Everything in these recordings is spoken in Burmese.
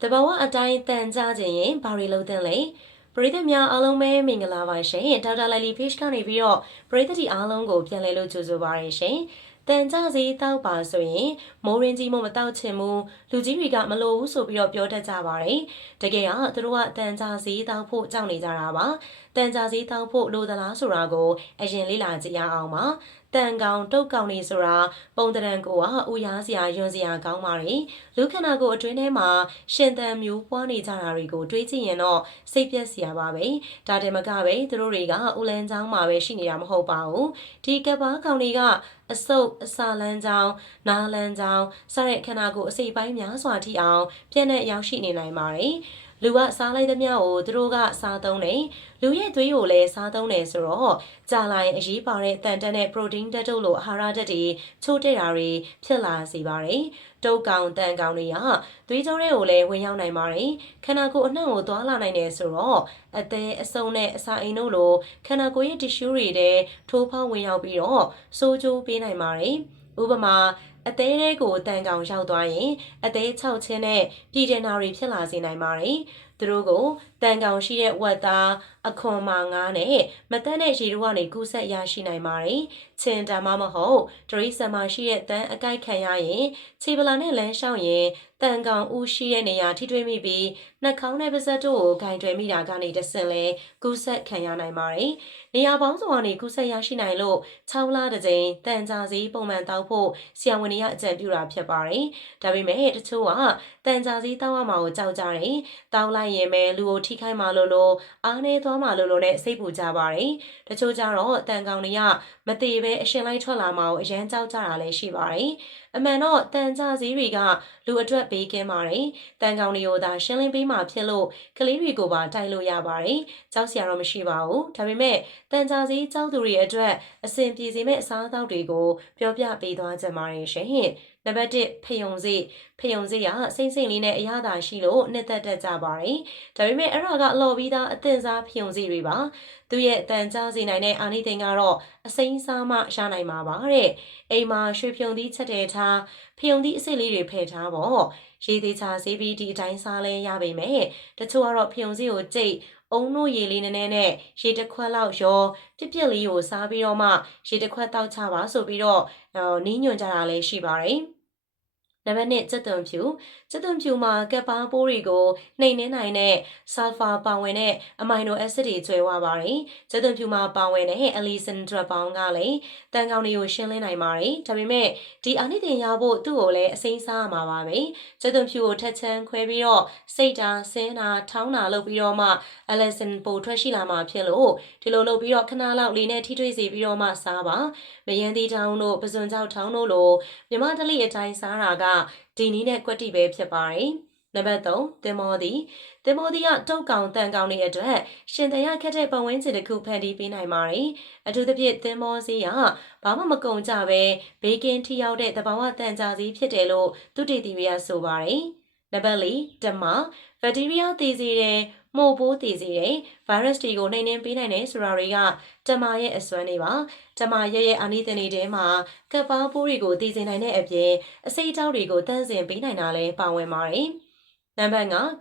တဘာဝအတိုင်းတန်ကြခြင်းရင်ဘာတွေလုပ်တဲ့လဲပရိသတ်များအားလုံးပဲမင်္ဂလာပါရှင်ဒေါက်တာလိုက်လီ page ကနေပြီးတော့ပရိသတ်ဒီအားလုံးကိုပြန်လည်လို့ကြိုဆိုပါရရှင်တန်ကြစီတောက်ပါဆိုရင်မိုးရင်းကြီးမို့မတောက်ချင်ဘူးလူကြီးတွေကမလိုဘူးဆိုပြီးတော့ပြောတတ်ကြပါတယ်တကယ်ကသူတို့ကတန်ကြစီတောက်ဖို့ကြောက်နေကြတာပါတန်ကြစီတောက်ဖို့လိုသလားဆိုတာကိုအရင်လေ့လာကြည့်ရအောင်ပါတန်ကောင်တုတ်ကောင်နေဆိုတာပုံတရံကိုကဥရားစရာယွန်းစရာကောင်းပါတယ်လူခန္ဓာကိုယ်အတွင်းထဲမှာရှင်သန်မျိုးပွားနေကြတာတွေကိုတွေးကြည့်ရင်တော့စိတ်ပြက်စရာပါပဲဒါတည်းမကပဲသူတို့တွေကဥလန်းချောင်းမှာပဲရှိနေတာမဟုတ်ပါဘူးဒီကပ်ပါကောင်တွေကအဆုပ်အစာလန်းချောင်းနားလန်းချောင်းစတဲ့ခန္ဓာကိုယ်အစိပ်ပိုင်းများစွာထိအောင်ပြည့်နဲ့ရောက်ရှိနေနိုင်ပါတယ်လူကစားလိုက်သမျှကိုသူတို့ကစားသုံးတယ်လူရဲ့သွေးကိုလည်းစားသုံးတယ်ဆိုတော့ကြာလာရင်အရေးပါတဲ့တန်တက်တဲ့ protein ဓာတ်တို့လိုအာဟာရဓာတ်တွေချို့တဲ့တာတွေဖြစ်လာစေပါတယ်တုတ်ကောင်တန်ကောင်တွေကသွေးကြောတွေကိုလည်းဝင်ရောက်နိုင်ပါတယ်ခန္ဓာကိုယ်အနှံ့ကိုသွားလာနိုင်တယ်ဆိုတော့အသေးအဆုံနဲ့အစာအိမ်တို့လိုခန္ဓာကိုယ်ရဲ့ tissue တွေထဲထိုးဖောက်ဝင်ရောက်ပြီးတော့စိုးကျိုးပေးနိုင်ပါတယ်ဥပမာအသေးတွေကိုတန်ကောင်ရောက်သွားရင်အသေး၆ချင်းနဲ့ပြည်တင်တာတွေဖြစ်လာစေနိုင်ပါတယ်သူတို့ကိုတန်ကောင်ရှိတဲ့ဝက်သားအခွန်မာငါးနဲ့မတန်းတဲ့ရေတို့ကနေကူးဆက်ရရှိနိုင်ပါတယ်။ချင်းတမမဟုတ်ဒရိစံမှာရှိတဲ့တန်အကိုက်ခံရရင်ခြေပလာနဲ့လမ်းလျှောက်ရင်တန်ကောင်ဦးရှိတဲ့နေရာထိတွေ့မိပြီးနှာခေါင်းနဲ့ပါးစပ်တို့ကိုဂိုင်တွယ်မိတာကနေတဆင့်လဲကူးဆက်ခံရနိုင်ပါတယ်။နေရာပေါင်းစုံကနေကူးဆက်ရရှိနိုင်လို့6လတစ်ကြိမ်တန်ကြာစီပုံမှန်တောက်ဖို့ဆရာဝန်တွေကအကြံပြုတာဖြစ်ပါတယ်။ဒါပေမဲ့တချို့ကတန်ကြာစီတောက်ရမှာကိုကြောက်ကြတယ်။တောက်လိုက်ရင်ပဲလူကိုထိခိုက်မှလို့အားနေသွားမှလို့နဲ့စိတ်ပူကြပါတယ်။တချို့ကြတော့တန်ကောင်တွေကမသေးပဲအရှင်လိုက်ထွက်လာမှကိုအရန်ကြောက်ကြတာလည်းရှိပါတယ်။အမှန်တော့တန်ကြစည်းတွေကလူအတွက်ဘေးကင်းပါတယ်။တန်ကောင်တွေကိုသာရှင်းလင်းပေးမှဖြစ်လို့ကလေးတွေကိုပါတိုက်လို့ရပါတယ်။ကြောက်စရာတော့မရှိပါဘူး။ဒါပေမဲ့တန်ကြစည်းကြောက်သူတွေအတွက်အဆင်ပြေစေမယ့်အစားအသောက်တွေကိုပြောပြပေးသွားကြပါရရှင်။နံပါတ်1ဖယုံစေးကစိမ့်စိမ့်လေးနဲ့အရသာရှိလို့နှစ်သက်တတ်ကြပါတယ်။ဒါပေမဲ့အဲ့ဒါကအလော်ပြီးသားအသင့်စားဖယုံစေးတွေပါ။သူရဲ့တန်ကြားစေနိုင်တဲ့အာနိသင်ကတော့အစိမ်းစားမှရနိုင်မှာပါတဲ့။အိမ်မှာရွှေဖယုံသီးချက်တဲ့ထားဖယုံသီးအစစ်လေးတွေဖယ်ထားပေါ့။ရေသေးချာစေးပြီးဒီအတိုင်းစားလဲရပါမယ်။တချို့ကတော့ဖယုံစေးကိုကြိတ်အုံတို့ရေလေးနည်းနည်းနဲ့ရေတစ်ခွက်လောက်ရောပြက်ပြက်လေးကိုစားပြီးတော့မှရေတစ်ခွက်တောက်ချပါဆိုပြီးတော့နီးညွန်ကြတာလည်းရှိပါတယ်။နံပါတ်1ကျက်သွန်ဖြူမှာကပ်ပါပိုးတွေကိုနှိမ်နှင်းနိုင်တဲ့ဆာလ်ဖာပါဝင်တဲ့အမိုင်နိုအက်ဆစ်တွေကျွဲဝပါတယ်။ကျက်သွန်ဖြူမှာပါဝင်တဲ့အလီဆန်ဒရပေါင်းကလည်းတန်ကောင်တွေကိုရှင်းလင်းနိုင်ပါတယ်။ဒါပေမဲ့ဒီအာနိသင်ရဖို့သူ့ကိုလည်းအစိမ်းစားရမှာပါပဲ။ကျက်သွန်ဖြူကိုထက်ချမ်းခွဲပြီးတော့စိတ်တာဆင်းတာထောင်းတာလုပ်ပြီးတော့မှအလီဆန်ပိုထွက်ရှိလာမှာဖြစ်လို့ဒီလိုလုပ်ပြီးတော့ခဏလောက်လေးနဲ့ထိတွေ့စေပြီးတော့မှစားပါ။မယန်းသီးထောင်းတို့ပစွန်ကြောက်ထောင်းတို့လိုမြမတလိအတိုင်းစားတာကဒီနည်းနဲ့ကွက်တိပဲဖြစ်ပါတယ်။နံပါတ်3သင်္ဘောသီးကတုတ်ကောင်တန်ကောင်တွေအတွက်ရှင်သန်ရခက်တဲ့ပတ်ဝန်းကျင်တစ်ခုဖန်တီးပေးနိုင်ပါတယ်။အထူးသဖြင့်သင်္ဘောသီးကဘာမှမကုန်ကြပဲဘေးကင်းထိရောက်တဲ့သဘာဝတန်ကြာစည်းဖြစ်တယ်လို့သူတေသီတွေကဆိုပါတယ်။နံပါတ်4ဓမ္မဘက်တီးရီးယားသေစေတယ်မို့ပိုးသေစေတယ်ဗိုင်းရပ်စ်တွေကိုနှိမ်နင်းပေးနိုင်တယ်ဆိုတာတွေကဓမ္မရဲ့အစွမ်းတွေပါဓမ္မရဲ့အာနိသင်တွေထဲမှာကပ်ပါပိုးတွေကိုသေစေနိုင်တဲ့အပြင်အစိတ်အတောက်တွေကိုတန့်စင်ပေးနိုင်တာလည်းပါဝင်ပါတယ်နံပါတ်5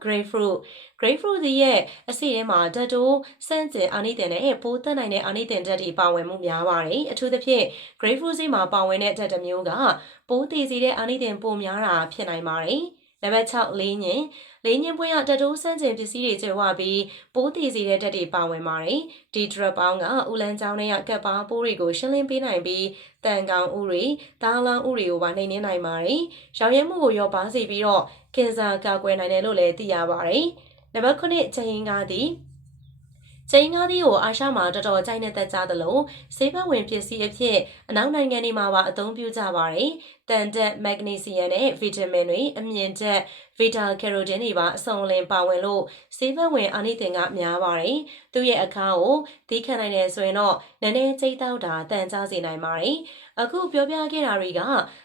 grapefruit ရဲ့အစိထဲမှာဓာတ်တိုးစန့်ကျင်အာနိသင်နဲ့ပိုးသက်နိုင်တဲ့အာနိသင်ဓာတ်တွေပါဝင်မှုများပါတယ်အထူးသဖြင့် grapefruit ဆေးမှာပါဝင်တဲ့ဓာတ်တစ်မျိုးကပိုးသေစေတဲ့အာနိသင်ပိုများတာဖြစ်နိုင်ပါတယ်နံပါတ်6လေးညင်ပွင့်ရဓာတ်တိုးစန့်ကျင်ပစ္စည်းတွေကျွဲဝပြီးပိုးတည်စေတဲ့ဓာတ်တွေပါဝင်ပါတယ်။ဒီဒရပေါင်းကဥလန်းချောင်းနဲ့ကပ်ပါပိုးတွေကိုရှင်းလင်းပေးနိုင်ပြီးတန်ကောင်ဥတွေဒါလန်ဥတွေကိုပါနှိမ်နင်းနိုင်ပါတယ်။ရောင်ရဲမှုကိုရောပါစေပြီးတော့ကင်ဆာကာကွယ်နိုင်တယ်လို့လည်းသိရပါတယ်။နံပါတ်9ချင်းကားသည်ချိန်ကားသည်ကိုအာရှမှာတော်တော်ကြိုက်နေတဲ့ကြသလိုဆေးဘက်ဝင်ပစ္စည်းအဖြစ်အနောက်နိုင်ငံတွေမှာပါအသုံးပြုကြပါတယ်။တန်တက်မက်ဂနီဆီယမ်နဲ့ဗီတာမင်တွေအမြင့်တက်ဗီတာကယ်ရိုတင်တွေပါအစုံအလင်ပါဝင်လို့ဆေးဘက်ဝင်အာနိသင်ကများပါတယ်။သူ့ရဲ့အခါကိုသိခံနိုင်တယ်ဆိုရင်တော့နည်းနည်းစိတ်တောက်တာတန်ကြစေနိုင်ပါတယ်။အခုပြောပြခဲ့တာတွေက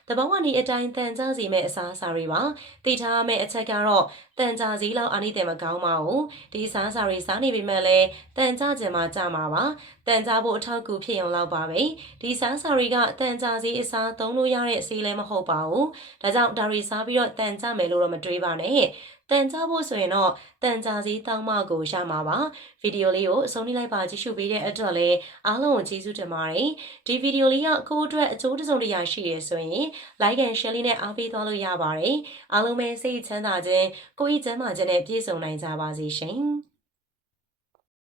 တဘာဝနီအတိုင်းတန်ကြစေမဲ့အစားအစာတွေပါ။သိထားမယ့်အချက်ကတော့တန်ကြစည်းလောက်အာနိသင်မကောင်းပါဘူး။ဒီအစားအစာတွေစားနေပေမဲ့လည်းတန်ကြခြင်းမှကြမှာပါ။တန်ကြဖို့အထောက်အကူဖြစ်ရုံလောက်ပါပဲ။ဒီစားစာတွေကတန်ကြစည်းအစားသုံးလို့ရတဲ့ဆေးလဲ လည်းမဟုတ်ပါဘူးဒါကြောင့်ဒါရီစားပြီးတော့တန်ကြမယ်လို့တော့မတွေးပါနဲ့တန်ကြဖို့ဆိုရင်တော့တန်ကြစီတောင်းမကိုရမှာပါဗီဒီယိုလေးကိုအဆုံးထိလိုက်ပါကြည့်ရှုပေးတဲ့အတွက်လည်းအားလုံးကိုကျေးဇူးတင်ပါတယ်ဒီဗီဒီယိုလေးကကိုယ့်အတွက်အကျိုးတစ်စုံတစ်ရာရှိရဆိုရင် like and share လေးနဲ့အားပေးသွားလို့ရပါတယ်အားလုံးပဲစိတ်ချမ်းသာခြင်းကိုယ်ဤကျန်းမာခြင်းနဲ့ပြည့်စုံနိုင်ကြပါစေရှင်